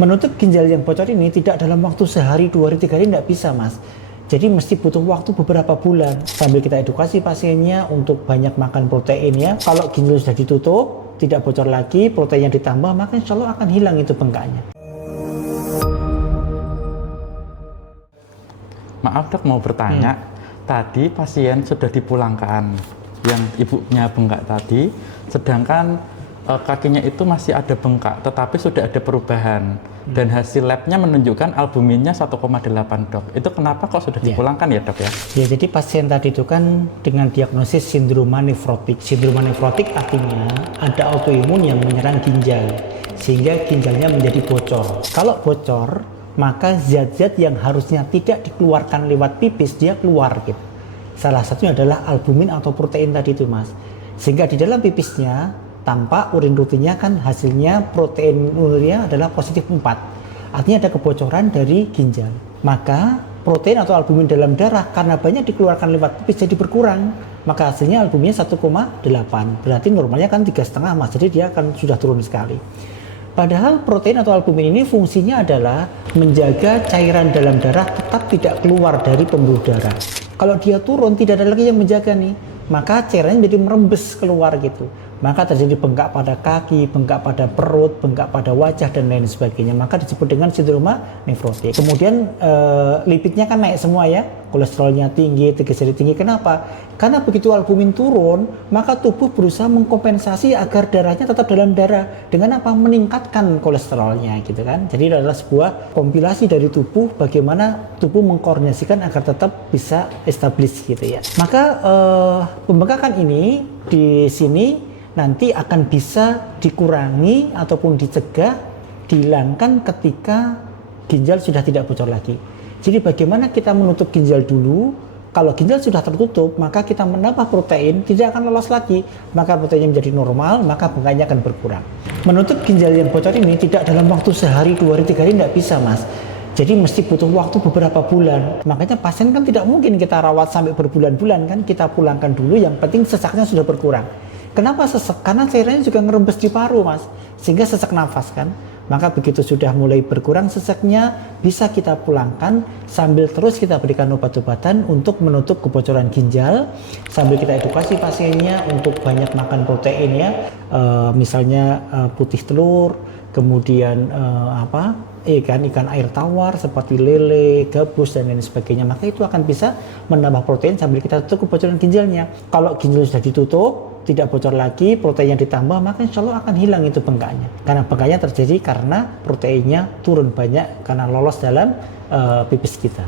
Menutup ginjal yang bocor ini tidak dalam waktu sehari, 2 hari, 3 hari tidak bisa, Mas. Jadi mesti butuh waktu beberapa bulan sambil kita edukasi pasiennya untuk banyak makan protein ya. Kalau ginjal sudah ditutup, tidak bocor lagi, proteinnya ditambah, maka insya Allah akan hilang itu bengkaknya. Maaf dok, mau bertanya, tadi pasien sudah dipulangkan yang ibunya bengkak tadi, sedangkan kakinya itu masih ada bengkak, tetapi sudah ada perubahan dan hasil labnya menunjukkan albuminnya 1,8 dok. Itu kenapa kok sudah dipulangkan ya dok ya? Ya, jadi pasien tadi itu kan dengan diagnosis sindroma nefrotik. Sindroma nefrotik artinya ada autoimun yang menyerang ginjal sehingga ginjalnya menjadi bocor. Kalau bocor, maka zat-zat yang harusnya tidak dikeluarkan lewat pipis dia keluar gitu. Salah satunya adalah albumin atau protein tadi itu, Mas. Sehingga di dalam pipisnya tampak urin rutinnya kan hasilnya protein urinnya adalah positif 4. Artinya ada kebocoran dari ginjal. Maka protein atau albumin dalam darah karena banyak dikeluarkan lewat pipis jadi berkurang. Maka hasilnya albuminnya 1,8. Berarti normalnya kan 3,5, Mas. Jadi dia akan sudah turun sekali. Padahal protein atau albumin ini fungsinya adalah menjaga cairan dalam darah tetap tidak keluar dari pembuluh darah. Kalau dia turun tidak ada lagi yang menjaga nih, maka cairannya jadi merembes keluar gitu. Maka terjadi bengkak pada kaki, bengkak pada perut, bengkak pada wajah dan lain sebagainya. Maka disebut dengan sindroma nefrotik. Kemudian lipidnya kan naik semua ya, kolesterolnya tinggi, triglycerida tinggi. Kenapa? Karena begitu albumin turun, maka tubuh berusaha mengkompensasi agar darahnya tetap dalam darah dengan apa? Meningkatkan kolesterolnya gitu kan. Jadi adalah sebuah kompilasi dari tubuh bagaimana tubuh mengkoordinasikan agar tetap bisa establis gitu ya. Maka pembengkakan ini di sini nanti akan bisa dikurangi ataupun dicegah, dihilangkan ketika ginjal sudah tidak bocor lagi. Jadi bagaimana kita menutup ginjal dulu? Kalau ginjal sudah tertutup, maka kita menambah protein, tidak akan lolos lagi. Maka proteinnya menjadi normal, maka bengkaknya akan berkurang. Menutup ginjal yang bocor ini tidak dalam waktu sehari, 2 hari, 3 hari tidak bisa, Mas. Jadi mesti butuh waktu beberapa bulan. Makanya pasien kan tidak mungkin kita rawat sampai berbulan-bulan kan. Kita pulangkan dulu, yang penting sesaknya sudah berkurang. Kenapa sesak? Karena cairannya juga ngerembes di paru, Mas, sehingga sesak nafas kan. Maka begitu sudah mulai berkurang sesaknya, bisa kita pulangkan sambil terus kita berikan obat-obatan untuk menutup kebocoran ginjal, sambil kita edukasi pasiennya untuk banyak makan protein ya, misalnya putih telur, kemudian ikan air tawar seperti lele, gabus dan lain sebagainya. Maka itu akan bisa menambah protein sambil kita tutup kebocoran ginjalnya. Kalau ginjal sudah ditutup, tidak bocor lagi, proteinnya ditambah, maka insya Allah akan hilang itu bengkaknya. Karena bengkaknya terjadi karena proteinnya turun banyak karena lolos dalam pipis kita.